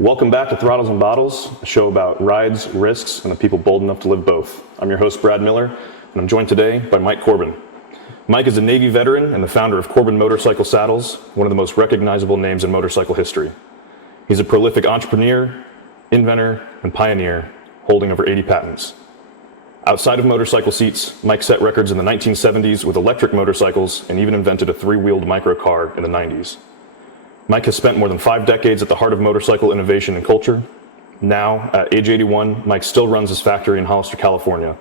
Welcome back to Throttles Bottles, a show about rides, risks, and the people bold enough to live both. I'm your host, Brad Miller, and I'm joined today by Mike Corbin. Mike is a Navy veteran and the founder of Corbin motorcycle saddles, one of the most recognizable names in motorcycle history. He's a prolific entrepreneur, inventor, and pioneer, holding over 80 patents. Outside of motorcycle seats, Mike set records in the 1970s with electric motorcycles and even invented a three-wheeled microcar in the 90s. Mike has spent more than 5 decades at the heart of motorcycle innovation and culture. Now, at age 81, Mike still runs his factory in Hollister, California,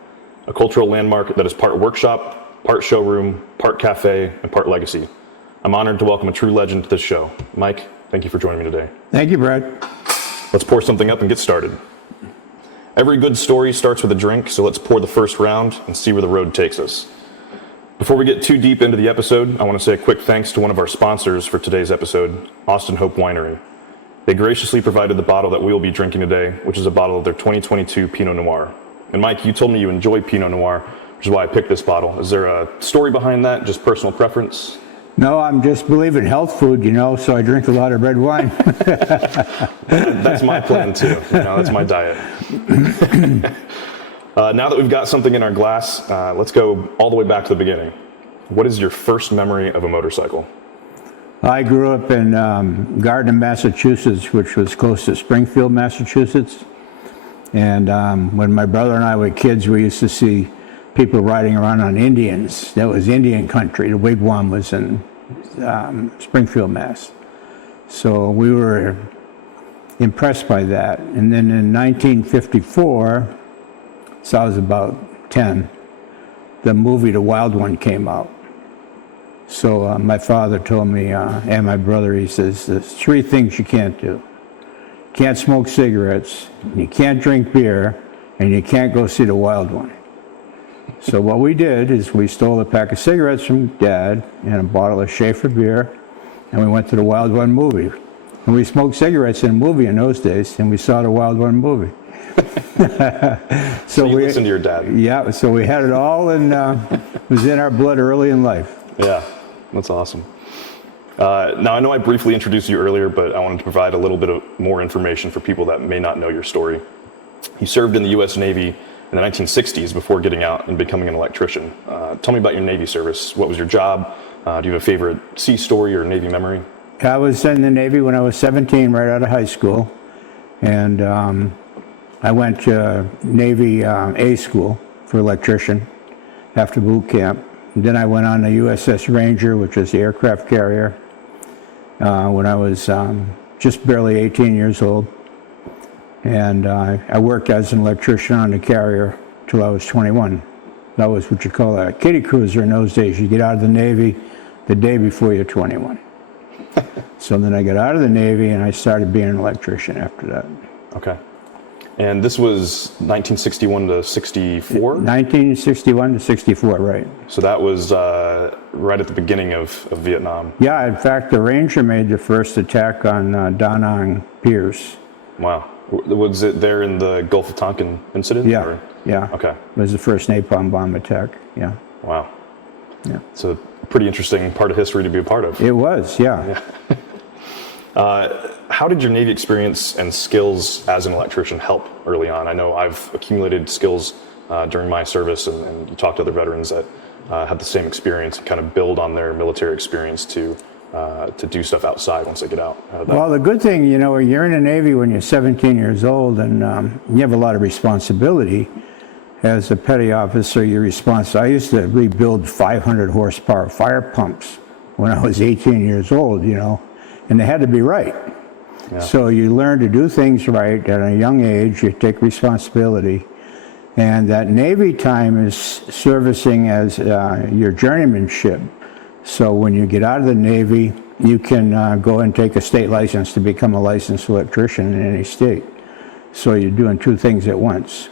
a cultural landmark that is part workshop, part showroom, part cafe, and part legacy. I'm honored to welcome a true legend to this show. Mike, thank you for joining me today. Thank you, Brad. Let's pour something up and get started. Every good story starts with a drink, so let's pour the first round and see where the road takes us. Before we get too deep into the episode, I want to say a quick thanks to one of our sponsors for today's episode, Austin Hope Winery. They graciously provided the bottle that we will be drinking today, which is a bottle of their 2022 Pinot Noir. And Mike, you told me you enjoy Pinot Noir, which is why I picked this bottle. Is there a story behind that, just personal preference? No, I'm just believe in health food, so I drink a lot of red wine. That's my plan too. That's my diet. Now that we've got something in our glass, let's go all the way back to the beginning. What is your first memory of a motorcycle? I grew up in Gardner, Massachusetts, which was close to Springfield, Massachusetts. And when my brother and I were kids, we used to see people riding around on Indians. That was Indian country. The wigwam was in Springfield, Mass. So we were impressed by that. And then in 1954, so I was about 10, the movie The Wild One came out. So my father told me, and my brother, he says, there's 3 things you can't do. You can't smoke cigarettes, you can't drink beer, and you can't go see The Wild One. So what we did is we stole a pack of cigarettes from Dad and a bottle of Schaefer beer, and we went to the Wild One movie. And we smoked cigarettes in a movie in those days, and we saw the Wild One movie. So you listened to your dad. Yeah, so we had it all, and it was in our blood early in life. Yeah, that's awesome. Now, I know I briefly introduced you earlier, but I wanted to provide a little bit of more information for people that may not know your story. You served in the U.S. Navy in the 1960s before getting out and becoming an electrician. Tell me about your Navy service. What was your job? Do you have a favorite sea story or Navy memory? I was in the Navy when I was 17, right out of high school. And I went to Navy A school for electrician after boot camp. And then I went on the USS Ranger, which is the aircraft carrier, when I was just barely 18 years old. And I worked as an electrician on the carrier till I was 21. That was what you call a kiddie cruiser in those days. You get out of the Navy the day before you're 21. So then I got out of the Navy and I started being an electrician after that. Okay. And this was 1961 to 64? 1961 to 64, right. So that was right at the beginning of Vietnam. Yeah, in fact, the Ranger made the first attack on Da Nang piers. Wow. Was it there in the Gulf of Tonkin incident? Yeah, or? yeah. Okay. It was the first napalm bomb attack, yeah. Wow. Yeah. So a pretty interesting part of history to be a part of. It was, yeah. How did your Navy experience and skills as an electrician help early on? I know I've accumulated skills during my service, and you talk to other veterans that had the same experience and kind of build on their military experience to do stuff outside once they get out. Well, the good thing, you're in the Navy when you're 17 years old, and you have a lot of responsibility. As a petty officer, you're responsible. I used to rebuild 500 horsepower fire pumps when I was 18 years old, and they had to be right. Yeah. So you learn to do things right at a young age, you take responsibility. And that Navy time is servicing as your journeymanship. So when you get out of the Navy, you can go and take a state license to become a licensed electrician in any state. So you're doing 2 things at once.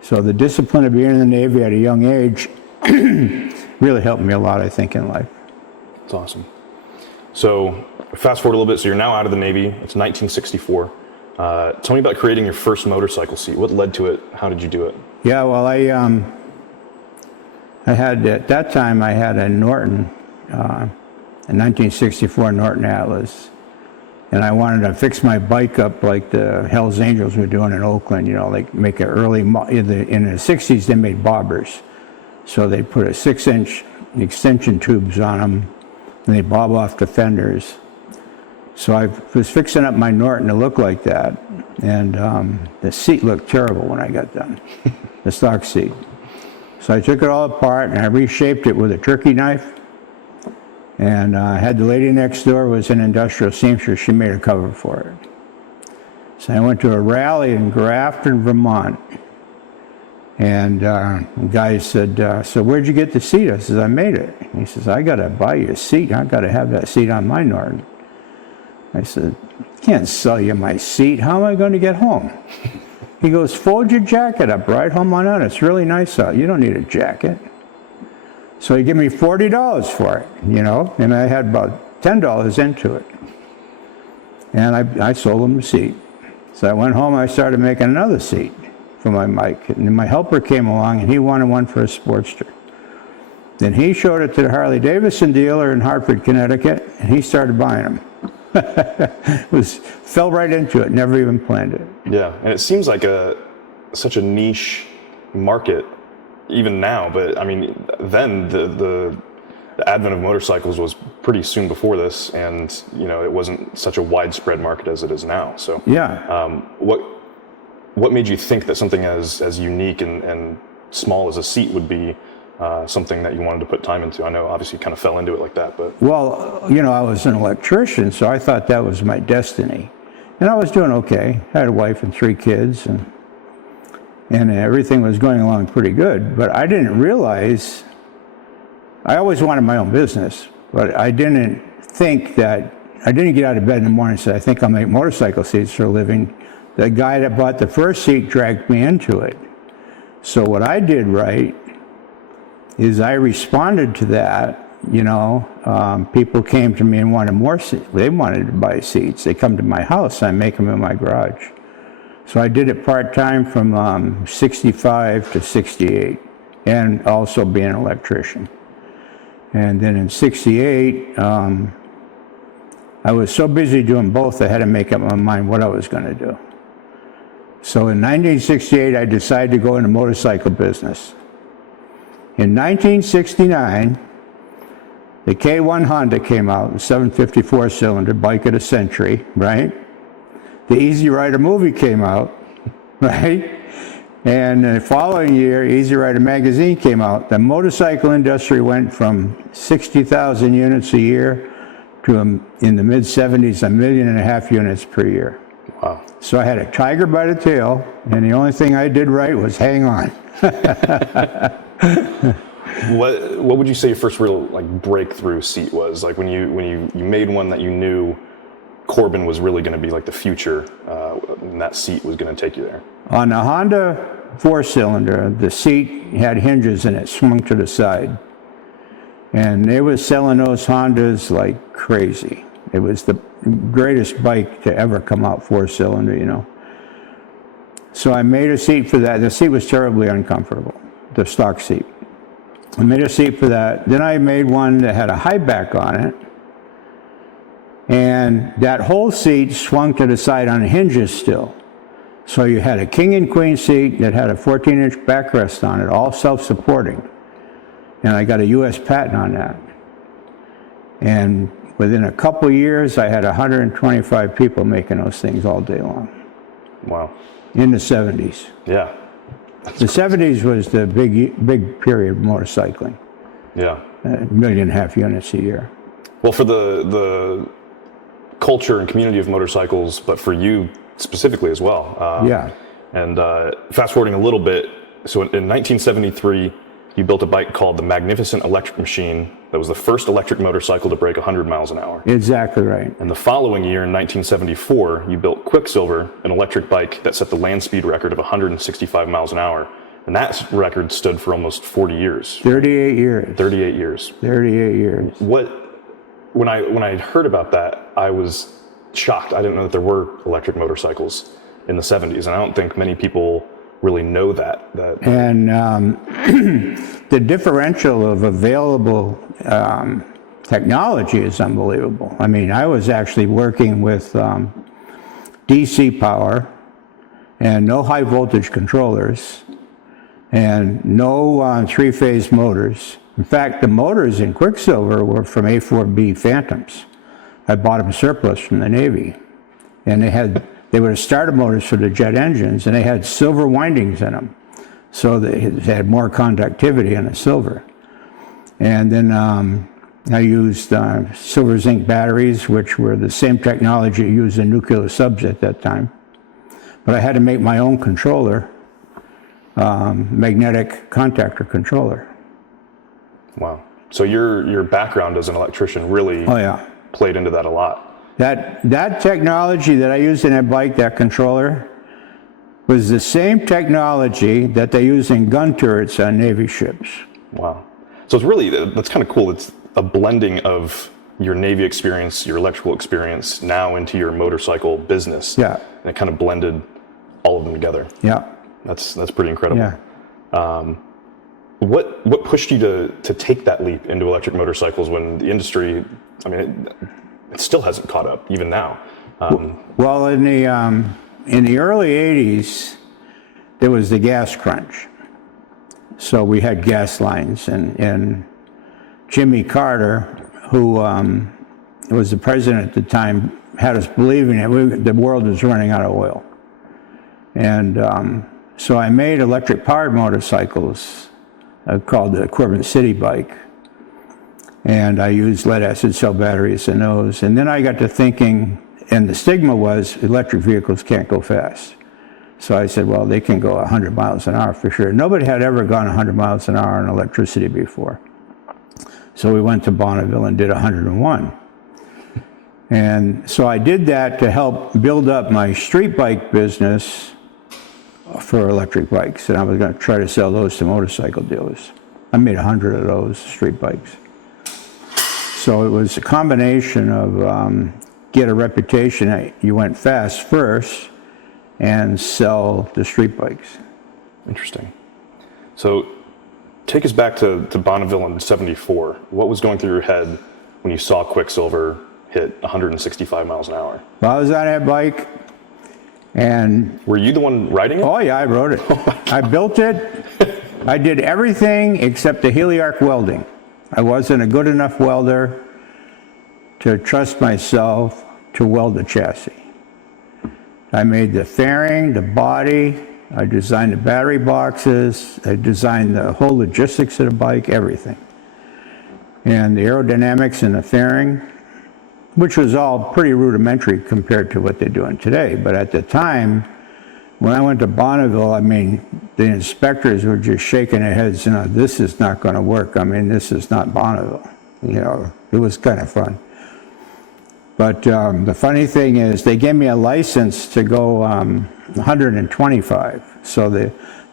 So the discipline of being in the Navy at a young age really helped me a lot, I think, in life. That's awesome. So fast forward a little bit. So you're now out of the Navy. It's 1964. Tell me about creating your first motorcycle seat. What led to it? How did you do it? Yeah, well, I had, at that time, I had a Norton, a 1964 Norton Atlas. And I wanted to fix my bike up like the Hells Angels were doing in Oakland, you know, like make an in the 60s they made bobbers. So they put a 6-inch extension tubes on them and they bob off the fenders. So I was fixing up my Norton to look like that, and the seat looked terrible when I got done, the stock seat. So I took it all apart and I reshaped it with a turkey knife. And I had the lady next door was an industrial seamstress. She made a cover for it. So I went to a rally in Grafton, Vermont. And the guy said, so where'd you get the seat? I said, I made it. He says, I got to buy you a seat. I got to have that seat on my Norton. I said, I can't sell you my seat. How am I going to get home? He goes, fold your jacket up, ride home on it. It's really nice out. You don't need a jacket. So he gave me $40 for it, you know, and I had about $10 into it. And I sold him the seat. So I went home, I started making another seat for my Mike. And then my helper came along and he wanted one for a Sportster. Then he showed it to the Harley-Davidson dealer in Hartford, Connecticut, and he started buying them. Fell right into it, never even planned it. Yeah, and it seems like such a niche market even now, but I mean, then the advent of motorcycles was pretty soon before this, and you know, it wasn't such a widespread market as it is now. So yeah, what made you think that something as unique and small as a seat would be something that you wanted to put time into? I know obviously you kind of fell into it like that, but well, you know, I was an electrician, so I thought that was my destiny, and I was doing okay. I had a wife and 3 kids, and everything was going along pretty good, but I didn't realize, I always wanted my own business, but I didn't think that, I didn't get out of bed in the morning and say, I think I'll make motorcycle seats for a living. The guy that bought the first seat dragged me into it. So what I did right is I responded to that, you know, people came to me and wanted more seats. They wanted to buy seats. They come to my house, I make them in my garage. So I did it part-time from 65 to 68, and also being an electrician. And then in 68, I was so busy doing both, I had to make up my mind what I was going to do. So in 1968, I decided to go into motorcycle business. In 1969, the K1 Honda came out, a 754-cylinder, bike of the century, right? The Easy Rider movie came out, right? And the following year, Easy Rider magazine came out. The motorcycle industry went from 60,000 units a year to, in the mid-70s, 1.5 million units per year. wow. So I had a tiger by the tail, and the only thing I did right was hang on. What would you say your first real like breakthrough seat was? Like when you made one that you knew Corbin was really going to be like the future, and that seat was going to take you there? On the Honda 4-cylinder, the seat had hinges and it swung to the side. And they were selling those Hondas like crazy. It was the greatest bike to ever come out 4-cylinder, you know. So I made a seat for that. The seat was terribly uncomfortable, the stock seat. I made a seat for that. Then I made one that had a high back on it. And that whole seat swung to the side on hinges still. So you had a king and queen seat that had a 14-inch backrest on it, all self-supporting. And I got a US patent on that. And within a couple of years, I had 125 people making those things all day long. Wow. In the 70s. Yeah. The 70s was the big period of motorcycling. Yeah. 1.5 million units a year. Well, for the culture and community of motorcycles, but for you specifically as well. Yeah. And fast forwarding a little bit, so in 1973, you built a bike called the Magnificent Electric Machine that was the first electric motorcycle to break 100 miles an hour. Exactly right. And the following year, in 1974, you built Quicksilver, an electric bike that set the land speed record of 165 miles an hour. And that record stood for almost 40 years. 38 years. 38 years. 38 years. When I heard about that, I was shocked. I didn't know that there were electric motorcycles in the 70s, and I don't think many people really know that. And the differential of available technology is unbelievable. I mean, I was actually working with DC power and no high voltage controllers and no three-phase motors. In fact, the motors in Quicksilver were from A4B Phantoms. I bought them surplus from the Navy. And they were starter motors for the jet engines, and they had silver windings in them. So they had more conductivity in the silver. And then I used silver zinc batteries, which were the same technology used in nuclear subs at that time. But I had to make my own controller, magnetic contactor controller. Wow. So your background as an electrician really played into that a lot. That technology that I used in that bike, that controller, was the same technology that they use in gun turrets on Navy ships. Wow. So it's really, that's kind of cool. It's a blending of your Navy experience, your electrical experience, now into your motorcycle business. Yeah. And it kind of blended all of them together. Yeah. That's pretty incredible. Yeah. What pushed you to take that leap into electric motorcycles when the industry, I mean, it still hasn't caught up even now? Well, in the early 80s, there was the gas crunch. So we had gas lines, and Jimmy Carter, who was the president at the time, had us believing that the world was running out of oil. And so I made electric-powered motorcycles called the Corbin City Bike. And I used lead-acid cell batteries in those. And then I got to thinking, and the stigma was electric vehicles can't go fast. So I said, well, they can go 100 miles an hour for sure. Nobody had ever gone 100 miles an hour on electricity before. So we went to Bonneville and did 101. And so I did that to help build up my street bike business for electric bikes. And I was going to try to sell those to motorcycle dealers. I made 100 of those street bikes. So it was a combination of get a reputation that you went fast first and sell the street bikes. Interesting. So take us back to Bonneville in '74. What was going through your head when you saw Quicksilver hit 165 miles an hour? Well, I was on that bike, and... Were you the one riding it? Oh yeah, I rode it. I built it. I did everything except the heliarc welding. I wasn't a good enough welder to trust myself to weld the chassis. I made the fairing, the body, I designed the battery boxes, I designed the whole logistics of the bike, everything. And the aerodynamics and the fairing, which was all pretty rudimentary compared to what they're doing today. But at the time, when I went to Bonneville, I mean, the inspectors were just shaking their heads, you know, this is not going to work. I mean, this is not Bonneville. You know, it was kind of fun. But the funny thing is, they gave me a license to go 125. So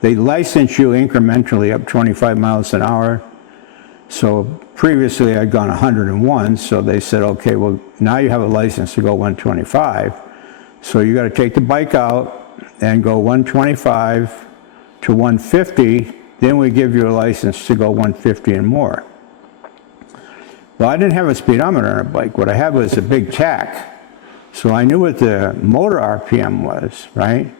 they license you incrementally up 25 miles an hour. So previously I'd gone 101, so they said, okay, well, now you have a license to go 125. So you got to take the bike out and go 125 to 150, then we give you a license to go 150 and more. Well, I didn't have a speedometer on a bike. What I had was a big tack. So I knew what the motor RPM was, right?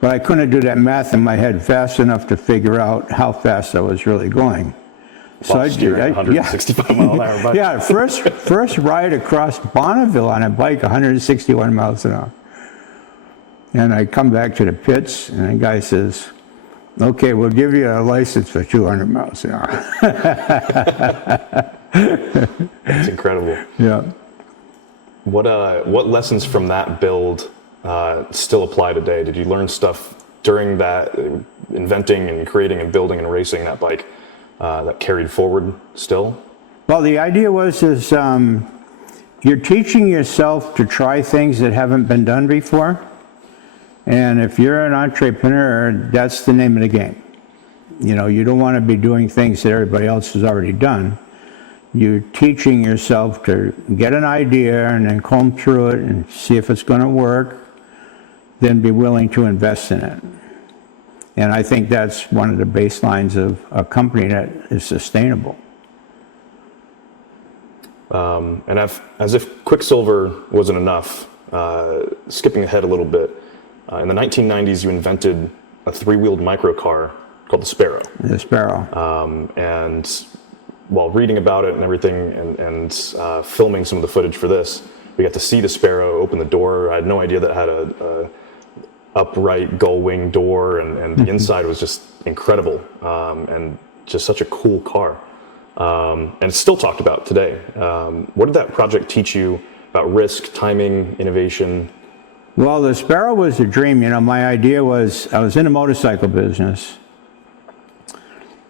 But I couldn't do that math in my head fast enough to figure out how fast I was really going. So I did 165 mile an hour bike. Yeah, first ride across Bonneville on a bike, 161 miles an hour. And I come back to the pits, and the guy says, okay, we'll give you a license for 200 miles an hour. That's incredible. Yeah. What lessons from that build still apply today? Did you learn stuff during that inventing and creating and building and racing that bike that carried forward still? Well, the idea was you're teaching yourself to try things that haven't been done before. And if you're an entrepreneur, that's the name of the game. You know, you don't want to be doing things that everybody else has already done. You're teaching yourself to get an idea and then comb through it and see if it's going to work, then be willing to invest in it. And I think that's one of the baselines of a company that is sustainable. And as if Quicksilver wasn't enough, skipping ahead a little bit, in the 1990s you invented a 3-wheeled microcar called the Sparrow. The Sparrow. And while reading about it and everything and filming some of the footage for this, we got to see the Sparrow open the door. I had no idea that it had a upright gull wing door, and the inside was just incredible, and just such a cool car. And it's still talked about today. What did that project teach you about risk, timing, innovation? Well, the Sparrow was a dream. You know, my idea was, I was in the motorcycle business,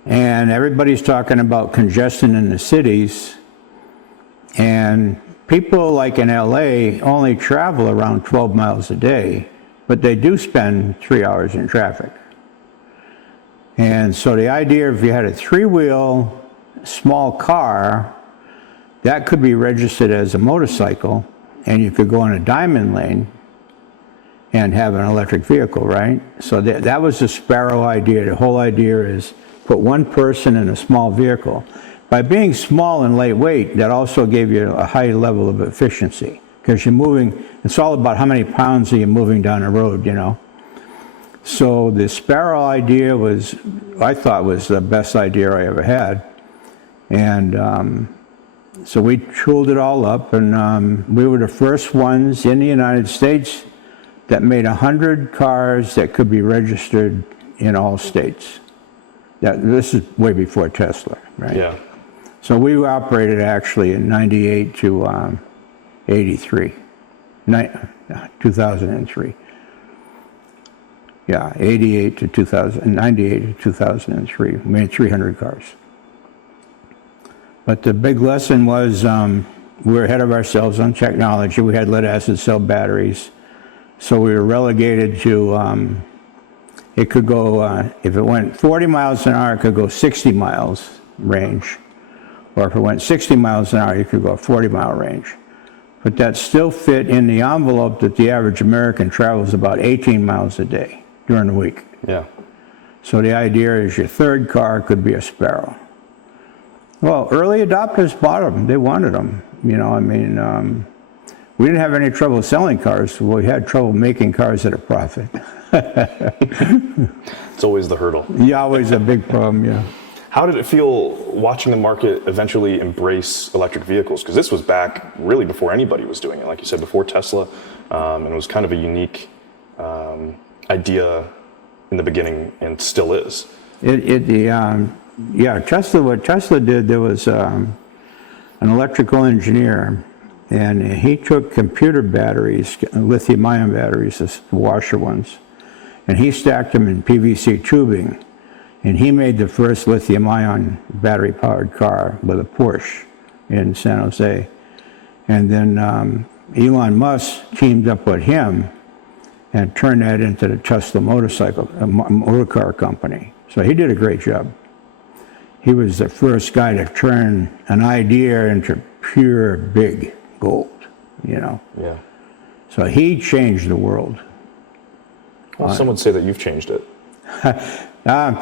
and everybody's talking about congestion in the cities, and people like in LA only travel around 12 miles a day, but they do spend 3 hours in traffic. And so the idea, if you had a 3-wheel small car, that could be registered as a motorcycle, and you could go in a diamond lane and have an electric vehicle, right? So that was the Sparrow idea. The whole idea is put one person in a small vehicle. By being small and lightweight, that also gave you a high level of efficiency, because you're moving, it's all about how many pounds are you moving down the road, you know. So the Sparrow idea was, I thought, was the best idea I ever had. And so we tooled it all up, and we were the first ones in the United States that made 100 cars that could be registered in all states. This is way before Tesla, right? Yeah. So we operated actually in 98 to 83, 2003. Yeah, 88 to 2000, 98 to 2003. We made 300 cars. But the big lesson was we were ahead of ourselves on technology. We had lead acid cell batteries. So we were relegated to, it could go, if it went 40 miles an hour, it could go 60 miles range. Or if it went 60 miles an hour, you could go a 40-mile range. But that still fit in the envelope that the average American travels about 18 miles a day during the week. Yeah. So the idea is your third car could be a Sparrow. Well, early adopters bought them. They wanted them. You know, I mean, we didn't have any trouble selling cars. We had trouble making cars at a profit. It's always the hurdle. Yeah, always a big problem, yeah. How did it feel watching the market eventually embrace electric vehicles? Because this was back really before anybody was doing it, like you said, before Tesla, and it was kind of a unique idea in the beginning, and still is. Yeah, what Tesla did, there was an electrical engineer, and he took computer batteries, lithium-ion batteries, the washer ones, and he stacked them in PVC tubing. And he made the first lithium-ion battery-powered car with a Porsche in San Jose. And then Elon Musk teamed up with him and turned that into the Tesla motor car company. So he did a great job. He was the first guy to turn an idea into pure big gold, you know. Yeah. So he changed the world. Well, some would say that you've changed it.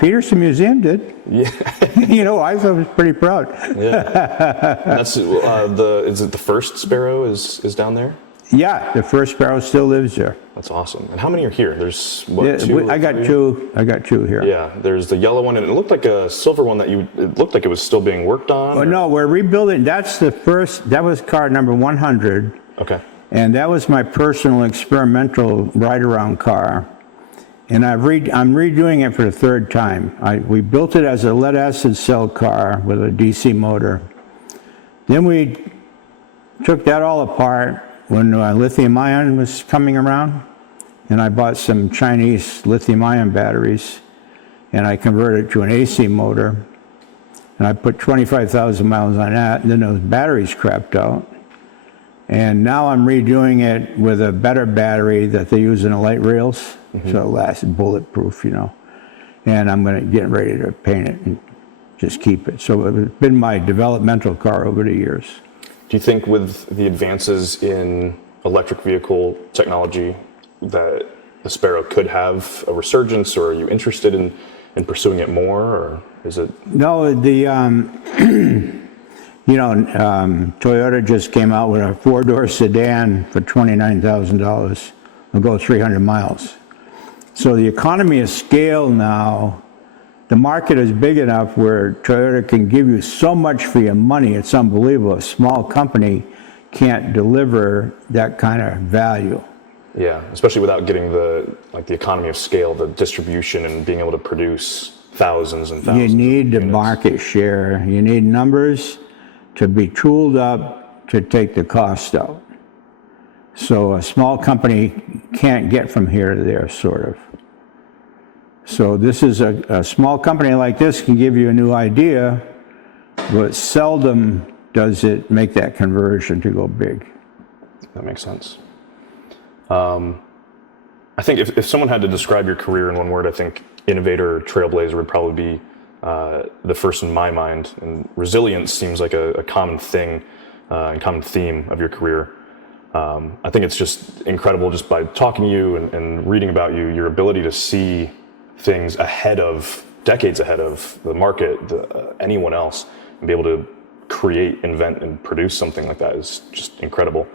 Peterson Museum did. Yeah. You know, I was pretty proud. Yeah. That's is it the first Sparrow is down there? Yeah, the first Sparrow still lives there. That's awesome. And how many are here? There's what, Yeah, two? I got two here. Yeah, there's the yellow one, and it looked like a silver one it looked like it was still being worked on. Oh, no, we're rebuilding. That's the first, that was car number 100. Okay. And that was my personal experimental ride-around car. And I'm redoing it for the third time. We built it as a lead-acid cell car with a DC motor. Then we took that all apart when lithium-ion was coming around. And I bought some Chinese lithium-ion batteries, and I converted it to an AC motor. And I put 25,000 miles on that, and then those batteries crapped out. And now I'm redoing it with a better battery that they use in the light rails. So it lasts bulletproof, you know. And I'm get ready to paint it and just keep it. So it's been my developmental car over the years. Do you think with the advances in electric vehicle technology that the Sparrow could have a resurgence, or are you interested in pursuing it more, or is it? No, you Toyota just came out with a 4-door sedan for $29,000. It'll go 300 miles. So the economy of scale now, the market is big enough where Toyota can give you so much for your money. It's unbelievable. A small company can't deliver that kind of value. Yeah, especially without getting the economy of scale, the distribution, and being able to produce thousands and thousands. You need of the units. market share. You need numbers to be tooled up to take the cost out. So a small company can't get from here to there, sort of. So this is a small company like this can give you a new idea, but seldom does it make that conversion to go big. That makes sense. I think if someone had to describe your career in one word, I think innovator or trailblazer would probably be the first in my mind. And resilience seems like a common thing and common theme of your career. I think it's just incredible just by talking to you and reading about you, your ability to see things decades ahead of the market, anyone else, and be able to create, invent, and produce something like that is just incredible.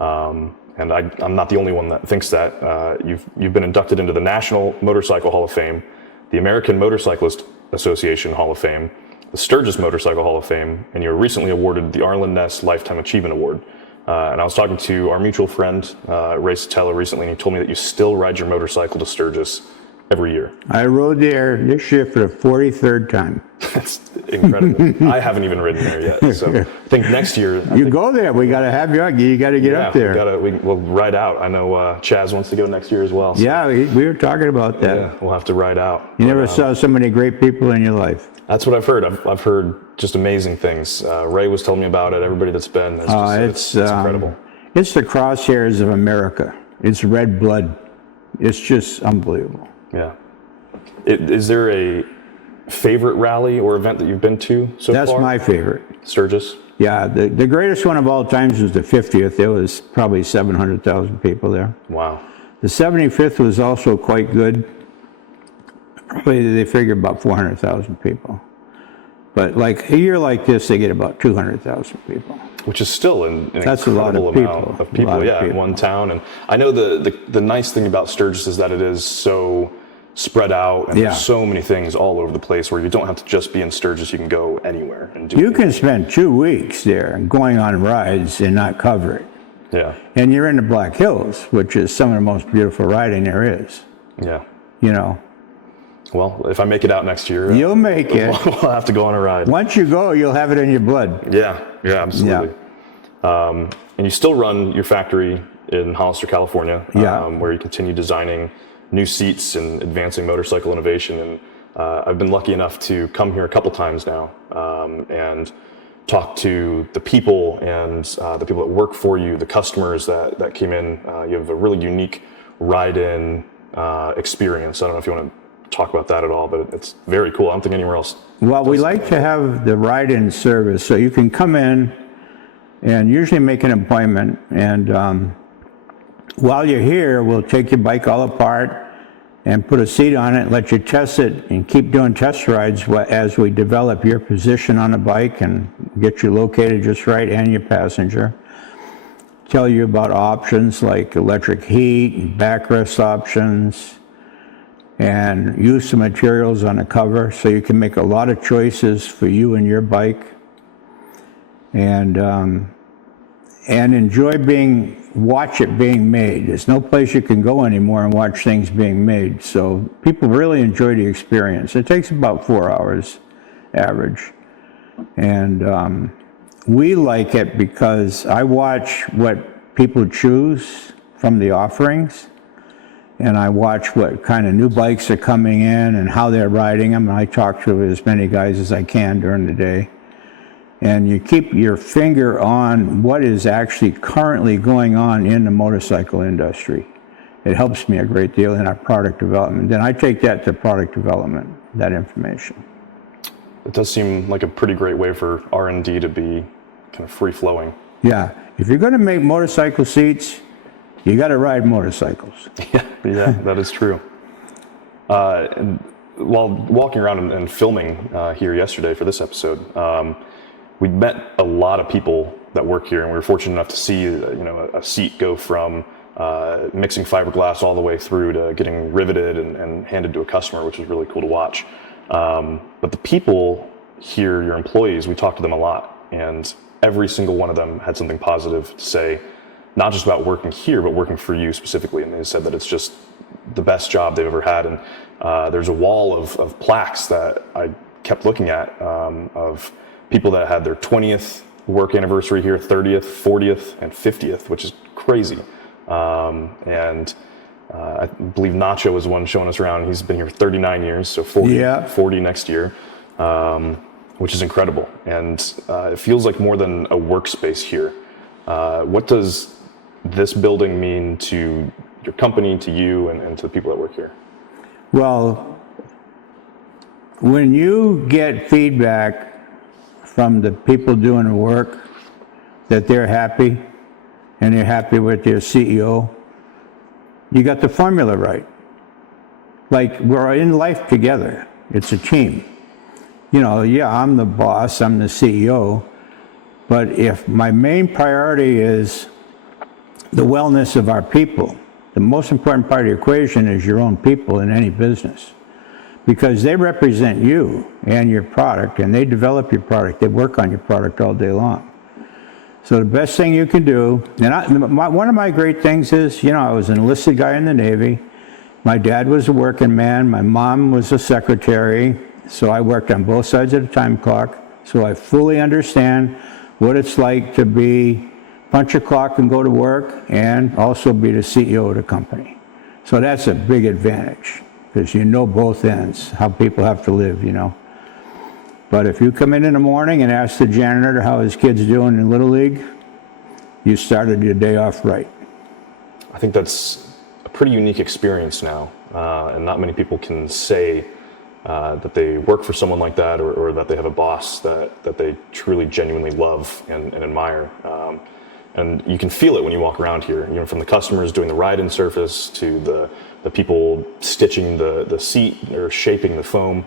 And I'm not the only one that thinks that. You've been inducted into the National Motorcycle Hall of Fame, the American Motorcyclist Association Hall of Fame, the Sturgis Motorcycle Hall of Fame, and you were recently awarded the Arlen Ness Lifetime Achievement Award. And I was talking to our mutual friend, Ray Sotelo, recently, and he told me that you still ride your motorcycle to Sturgis every year. I rode there this year for the 43rd time. That's incredible. I haven't even ridden there yet. So I think next year... You go there. We got to have you. You got to get up there. We'll ride out. I know Chaz wants to go next year as well. So. Yeah, we were talking about that. Yeah, we'll have to ride out. You never saw so many great people in your life. That's what I've heard. I've heard just amazing things. Ray was telling me about it. Everybody that's been, it's incredible. It's the crosshairs of America. It's red blood. It's just unbelievable. Yeah. Is there a favorite rally or event that you've been to so far? That's my favorite. Sturgis? Yeah, the greatest one of all times was the 50th. There was probably 700,000 people there. Wow. The 75th was also quite good. Probably they figure about 400,000 people. But like a year like this, they get about 200,000 people. Which is still an That's incredible a lot of amount of people. In one town. And I know the nice thing about Sturgis is that it is so spread out, and there's so many things all over the place where you don't have to just be in Sturgis. You can go anywhere and do. You can spend 2 weeks there going on rides and not cover it. Yeah. And you're in the Black Hills, which is some of the most beautiful riding there is. Yeah. You know. Well, if I make it out next year, you'll make it. We'll have to go on a ride. Once you go, you'll have it in your blood. Yeah, absolutely. Yeah. And you still run your factory in Hollister, California, where you continue designing new seats and advancing motorcycle innovation. And I've been lucky enough to come here a couple times now and talk to the people and the people that work for you, the customers that came in. You have a really unique ride-in experience. I don't know if you want to talk about that at all, but it's very cool. I don't think anywhere else. Well, we like to have the ride-in service, so you can come in and usually make an appointment, and while you're here, we'll take your bike all apart and put a seat on it, let you test it, and keep doing test rides as we develop your position on the bike and get you located just right, and your passenger. Tell you about options like electric heat and backrest options, and use some materials on the cover so you can make a lot of choices for you and your bike, and enjoy watch it being made. There's no place you can go anymore and watch things being made, so people really enjoy the experience. It takes about 4 hours average, and we like it because I watch what people choose from the offerings, and I watch what kind of new bikes are coming in and how they're riding them. And I talk to as many guys as I can during the day. And you keep your finger on what is actually currently going on in the motorcycle industry. It helps me a great deal in our product development. Then I take that to product development, that information. It does seem like a pretty great way for R&D to be kind of free-flowing. Yeah. If you're going to make motorcycle seats, you got to ride motorcycles. Yeah, that is true. While walking around and filming here yesterday for this episode, we met a lot of people that work here, and we were fortunate enough to see a seat go from mixing fiberglass all the way through to getting riveted and handed to a customer, which was really cool to watch. But the people here, your employees, we talked to them a lot, and every single one of them had something positive to say, not just about working here, but working for you specifically. And they said that it's just the best job they've ever had. And there's a wall of plaques that I kept looking at of people that had their 20th work anniversary here, 30th, 40th, and 50th, which is crazy. I believe Nacho was the one showing us around. He's been here 39 years, so 40 next year, which is incredible. And it feels like more than a workspace here. What does this building mean to your company, to you, and to the people that work here? Well, when you get feedback from the people doing the work that they're happy and they're happy with their CEO, you got the formula right. Like, we're in life together. It's a team. I'm the boss, I'm the CEO, but if my main priority is the wellness of our people, the most important part of the equation is your own people in any business, because they represent you and your product, and they develop your product, they work on your product all day long. So the best thing you can do, and one of my great things is, I was an enlisted guy in the Navy. My dad was a working man. My mom was a secretary. So I worked on both sides of the time clock. So I fully understand what it's like to punch a clock and go to work, and also be the CEO of the company. So that's a big advantage, because both ends, how people have to live, But if you come in the morning and ask the janitor how his kid's doing in Little League, you started your day off right. I think that's a pretty unique experience now, and not many people can say that they work for someone like that, or that they have a boss that they truly, genuinely love and admire. And you can feel it when you walk around here, from the customers doing the ride-in surface to the people stitching the seat or shaping the foam.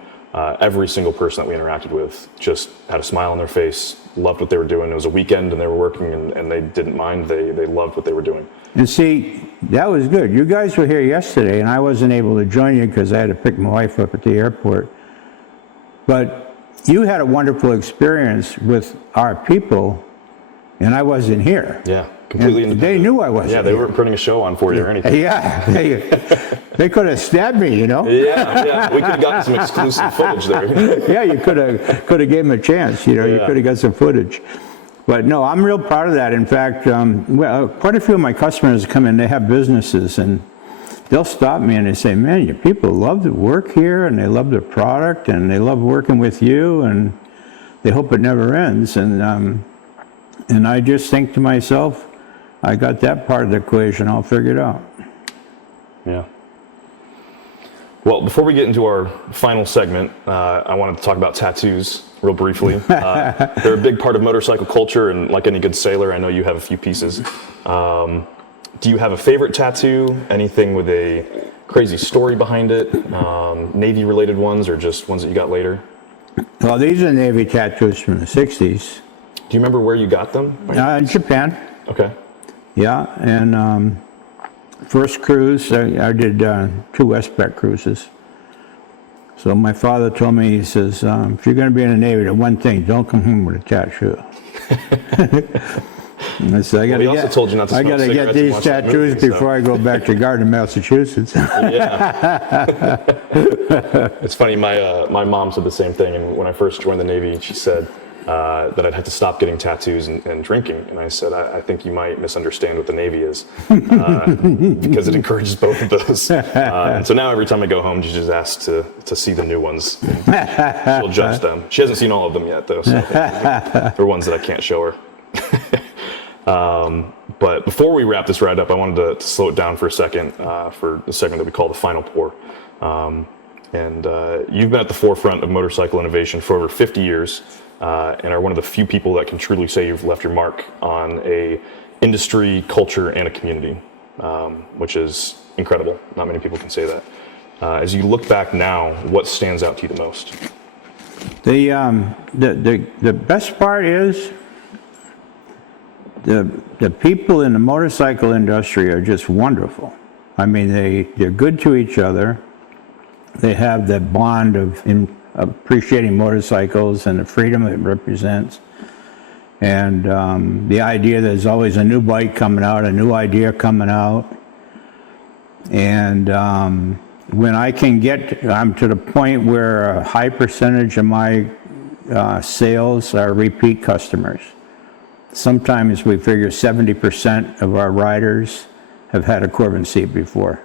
Every single person that we interacted with just had a smile on their face, loved what they were doing. It was a weekend and they were working, and they didn't mind. They loved what they were doing. And see, that was good. You guys were here yesterday, and I wasn't able to join you because I had to pick my wife up at the airport. But you had a wonderful experience with our people, and I wasn't here. Yeah, completely independent. They knew I wasn't. Yeah, they weren't putting a show on for you or anything. Yeah, they could have stabbed me, Yeah, we could have gotten some exclusive footage there. Yeah, you could have gave them a chance. You could have got some footage. But no, I'm real proud of that. In fact, quite a few of my customers come in. They have businesses, and they'll stop me and they say, "Man, your people love to work here, and they love the product, and they love working with you, and they hope it never ends." And I just think to myself, I got that part of the equation all figured out. Yeah. Well, before we get into our final segment, I wanted to talk about tattoos real briefly. They're a big part of motorcycle culture, and like any good sailor, I know you have a few pieces. Do you have a favorite tattoo? Anything with a crazy story behind it? Navy-related ones, or just ones that you got later? Well, these are Navy tattoos from the 60s. Do you remember where you got them? In Japan. Okay. Yeah, and first cruise, I did 2 Westpac cruises. So my father told me, he says, if you're going to be in the Navy, the one thing, don't come home with a tattoo. And I said, I got to get these tattoos before I go back to Gardner, Massachusetts. Yeah. It's funny, my mom said the same thing, and when I first joined the Navy, she said that I'd have to stop getting tattoos and drinking. And I said, I think you might misunderstand what the Navy is, because it encourages both of those. And so now every time I go home, she just asks to see the new ones. She'll judge them. She hasn't seen all of them yet, though, so they're ones that I can't show her. But before we wrap this ride up, I wanted to slow it down for a second for the segment that we call the Final Pour. You've been at the forefront of motorcycle innovation for over 50 years. And are one of the few people that can truly say you've left your mark on a industry, culture, and a community, which is incredible. Not many people can say that. As you look back now, what stands out to you the most? The best part is the people in the motorcycle industry are just wonderful. I mean, they're good to each other. They have the bond of appreciating motorcycles and the freedom it represents. And the idea that there's always a new bike coming out, a new idea coming out. And when I can I'm to the point where a high percentage of my sales are repeat customers. Sometimes we figure 70% of our riders have had a Corbin seat before.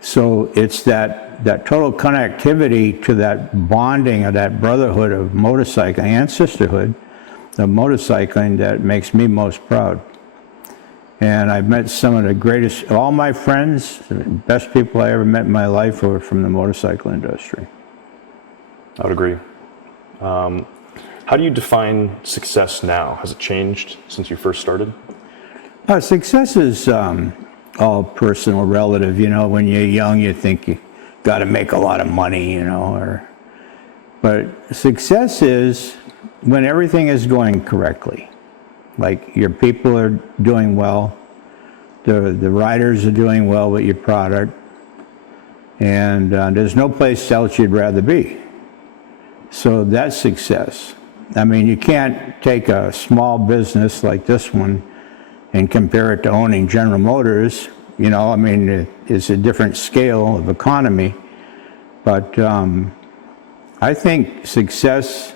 So it's that total connectivity to that bonding of that brotherhood of motorcycling and sisterhood of motorcycling that makes me most proud. And I've met some of the greatest, all my friends, the best people I ever met in my life were from the motorcycle industry. I would agree. How do you define success now? Has it changed since you first started? Success is all personal, relative. You know, when you're young, you think you got to make a lot of money, you know, but success is when everything is going correctly. Like your people are doing well, the riders are doing well with your product, and there's no place else you'd rather be. So that's success. I mean, you can't take a small business like this one and compare it to owning General Motors. You know, I mean, it's a different scale of economy, but I think success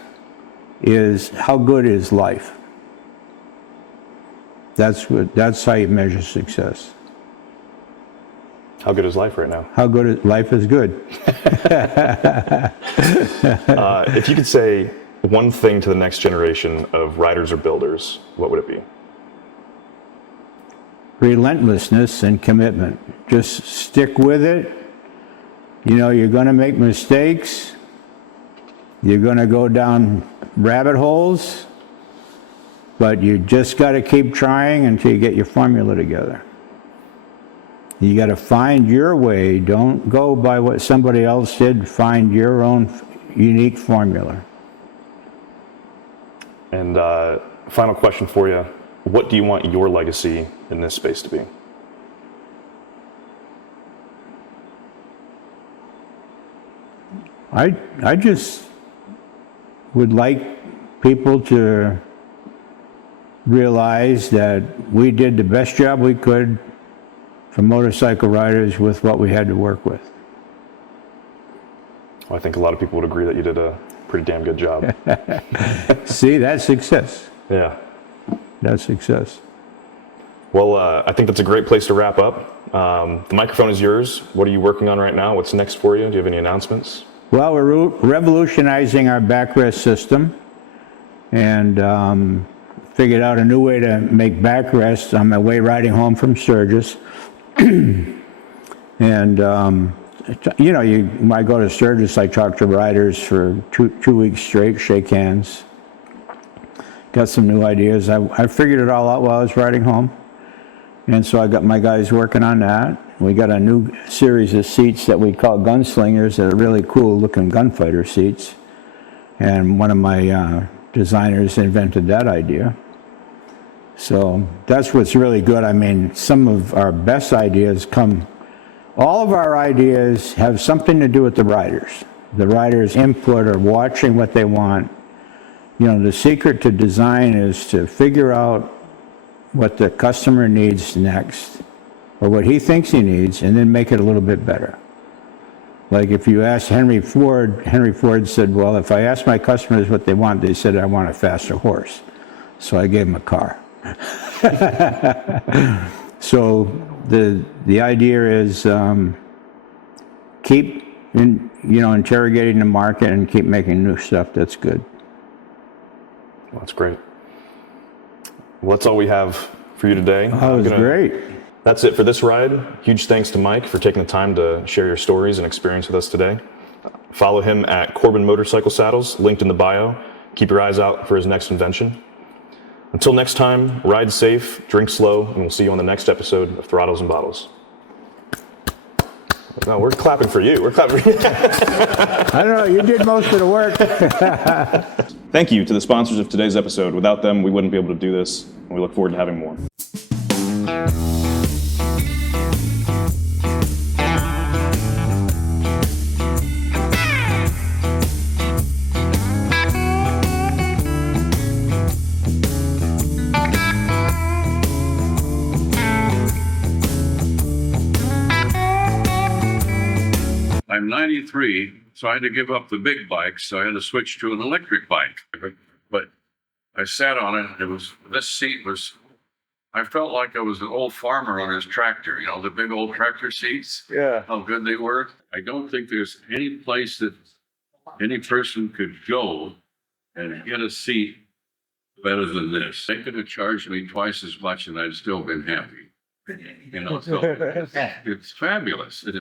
is how good is life. That's how you measure success. How good is life right now? How good is life is good. If you could say one thing to the next generation of riders or builders, what would it be? Relentlessness and commitment. Just stick with it. You know, you're going to make mistakes. You're going to go down rabbit holes. But you just got to keep trying until you get your formula together. You got to find your way. Don't go by what somebody else did. Find your own unique formula. And final question for you. What do you want your legacy in this space to be? I just would like people to realize that we did the best job we could for motorcycle riders with what we had to work with. Well, I think a lot of people would agree that you did a pretty damn good job. See, that's success. Yeah. That's success. Well, I think that's a great place to wrap up. The microphone is yours. What are you working on right now? What's next for you? Do you have any announcements? Well, we're revolutionizing our backrest system and figured out a new way to make backrests on my way riding home from Sturgis. And, you know, when I go to Sturgis, I talk to riders for two weeks straight, shake hands. Got some new ideas. I figured it all out while I was riding home. And so I got my guys working on that. We got a new series of seats that we call gunslingers that are really cool looking gunfighter seats. And one of my designers invented that idea. So that's what's really good. I mean, some of our best ideas all of our ideas have something to do with the riders. The riders' input or watching what they want. You know, the secret to design is to figure out what the customer needs next, or what he thinks he needs, and then make it a little bit better. Like if you ask Henry Ford said, well, if I ask my customers what they want, they said, I want a faster horse. So I gave them a car. So the idea is keep interrogating the market and keep making new stuff that's good. Well, that's great. Well, that's all we have for you today. Oh, it was great. That's it for this ride. Huge thanks to Mike for taking the time to share your stories and experience with us today. Follow him at Corbin Motorcycle Saddles, linked in the bio. Keep your eyes out for his next invention. Until next time, ride safe, drink slow, and we'll see you on the next episode of Throttles and Bottles. No, we're clapping for you. We're clapping for you. I don't know, you did most of the work. Thank you to the sponsors of today's episode. Without them, we wouldn't be able to do this, and we look forward to having more. I'm 93, so I had to give up the big bike, so I had to switch to an electric bike. But I sat on it, and this seat was, I felt like I was an old farmer on his tractor, you know, the big old tractor seats. Yeah. How good they were. I don't think there's any place that any person could go and get a seat better than this. They could have charged me twice as much and I'd still been happy. You know, so it's fabulous.